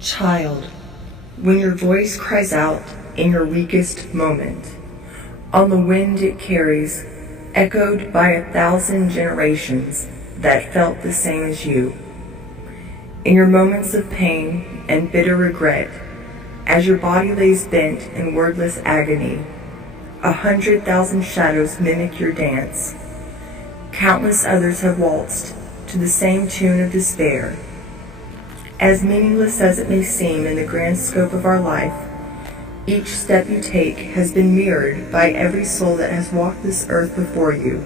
Child, when your voice cries out in your weakest moment, on the wind it carries, echoed by 1,000 generations that felt the same as you. In your moments of pain and bitter regret, as your body lays bent in wordless agony, 100,000 shadows mimic your dance. Countless others have waltzed to the same tune of despair. As meaningless as it may seem in the grand scope of our life, each step you take has been mirrored by every soul that has walked this earth before you,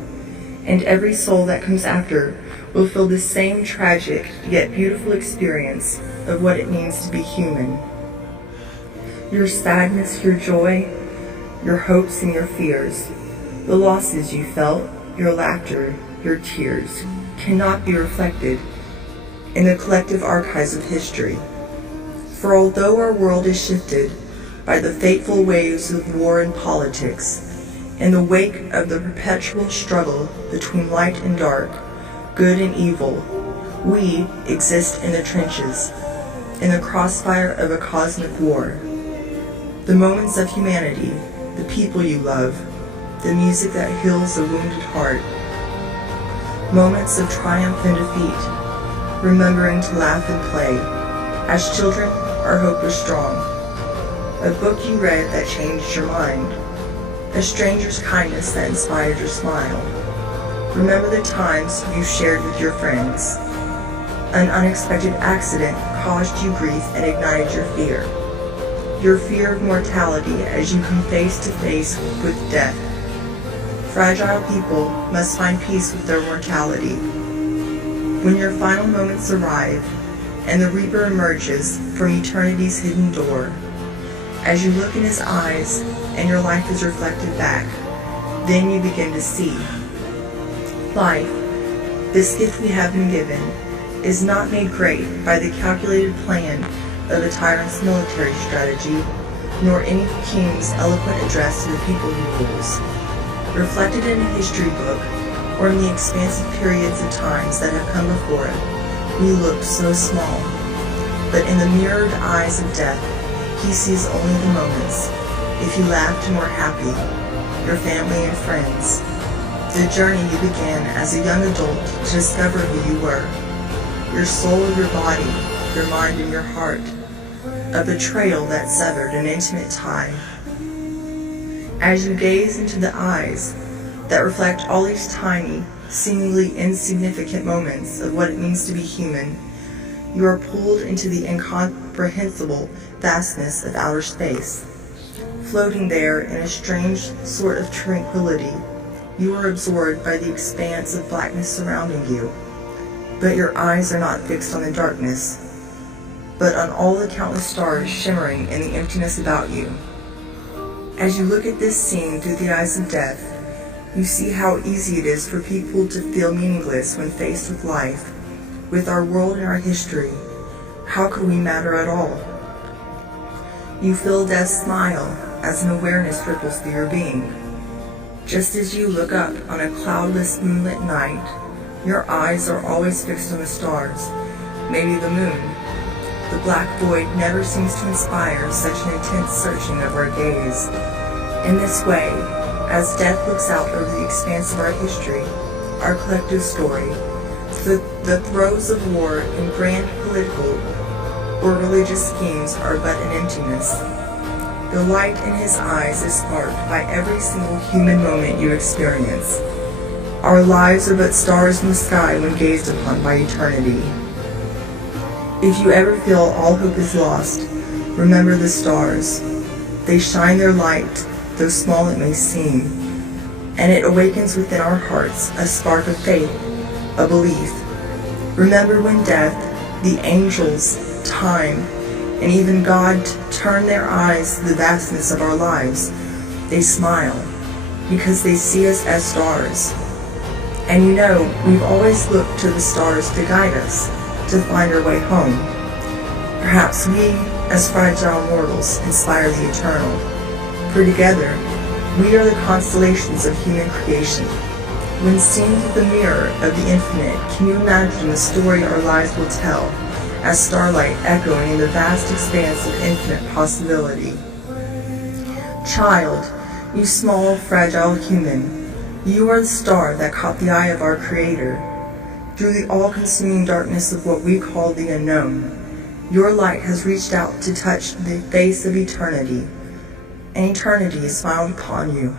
and every soul that comes after will feel the same tragic yet beautiful experience of what it means to be human. Your sadness, your joy, your hopes and your fears, the losses you felt, your laughter, your tears, cannot be reflected in the collective archives of history. For although our world is shifted by the fateful waves of war and politics, in the wake of the perpetual struggle between light and dark, good and evil, we exist in the trenches, in the crossfire of a cosmic war. The moments of humanity, the people you love, the music that heals a wounded heart, moments of triumph and defeat, remembering to laugh and play. As children, our hope was strong. A book you read that changed your mind. A stranger's kindness that inspired your smile. Remember the times you shared with your friends. An unexpected accident caused you grief and ignited your fear. Your fear of mortality as you come face to face with death. Fragile people must find peace with their mortality. When your final moments arrive, and the Reaper emerges from eternity's hidden door, as you look in his eyes, and your life is reflected back, then you begin to see. Life, this gift we have been given, is not made great by the calculated plan of a tyrant's military strategy, nor any king's eloquent address to the people he rules. Reflected in a history book, or in the expansive periods of times that have come before it, we look so small. But in the mirrored eyes of death, he sees only the moments. If you laughed and were happy, your family and friends, the journey you began as a young adult to discover who you were, your soul, your body, your mind, and your heart, a betrayal that severed an intimate tie. As you gaze into the eyes that reflect all these tiny, seemingly insignificant moments of what it means to be human, you are pulled into the incomprehensible vastness of outer space. Floating there in a strange sort of tranquility, you are absorbed by the expanse of blackness surrounding you. But your eyes are not fixed on the darkness, but on all the countless stars shimmering in the emptiness about you. As you look at this scene through the eyes of death, you see how easy it is for people to feel meaningless when faced with life. With our world and our history, how could we matter at all? You feel death's smile as an awareness ripples through your being. Just as you look up on a cloudless moonlit night, your eyes are always fixed on the stars, maybe the moon. The black void never seems to inspire such an intense searching of our gaze. In this way, as death looks out over the expanse of our history, our collective story, the throes of war and grand political or religious schemes are but an emptiness. The light in his eyes is sparked by every single human moment you experience. Our lives are but stars in the sky when gazed upon by eternity. If you ever feel all hope is lost, remember the stars. They shine their light, though small it may seem, and it awakens within our hearts a spark of faith, a belief. Remember when death, the angels, time, and even God turn their eyes to the vastness of our lives. They smile, because they see us as stars. And you know, we've always looked to the stars to guide us, to find our way home. Perhaps we, as fragile mortals, inspire the eternal. For together, we are the constellations of human creation. When seen through the mirror of the infinite, can you imagine the story our lives will tell as starlight echoing in the vast expanse of infinite possibility. Child, you small, fragile human, you are the star that caught the eye of our Creator. Through the all-consuming darkness of what we call the unknown, your light has reached out to touch the face of eternity, and eternity has smiled upon you.